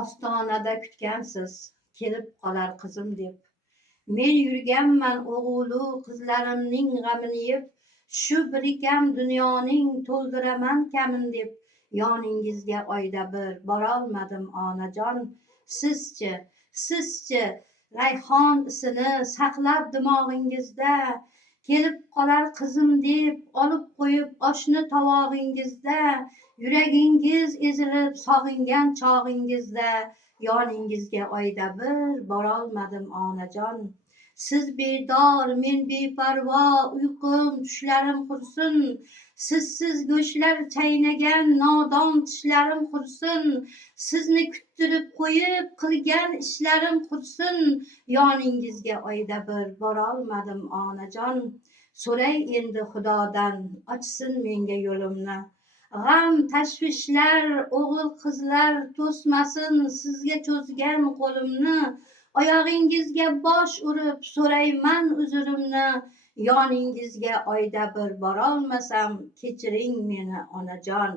Ostonada kutgansiz, kelib qolar qizim deb. Men yurganman o'g'ulu qizlarimning g'amini yeb, shu bir ekam dunyoning to'ldiraman kamin deb. Yoningizga oyda bir borolmadim onajon. Sizchi rayhon isini saqlab dimog'ingizda, kelib qolar qizim deb olib qo'yib oshni tovog'ingizda, yuragingiz ezilib sog'ingan chog'ingizda, yoningizga oyda bir borolmadim onajon. Siz bedor, men beparvo, uyqum tushlarim qursin, sizsiz go'shtlar chaynagan nodon tishlarim qursin, sizni kuttirib qo'yib qilgan ishlarim qursin, yoningizga oyda bir borolmadim onajon. So'ray endi Xudodan, ochsin menga yo'limni. G'am tashvishlar o'g'il qizlar to'smasin sizga cho'zgan qo'limni. Oyog'ingizga bosh urib so'rayman uzurimni. Yoningizga oyda bir borolmasam kechiring meni onajon.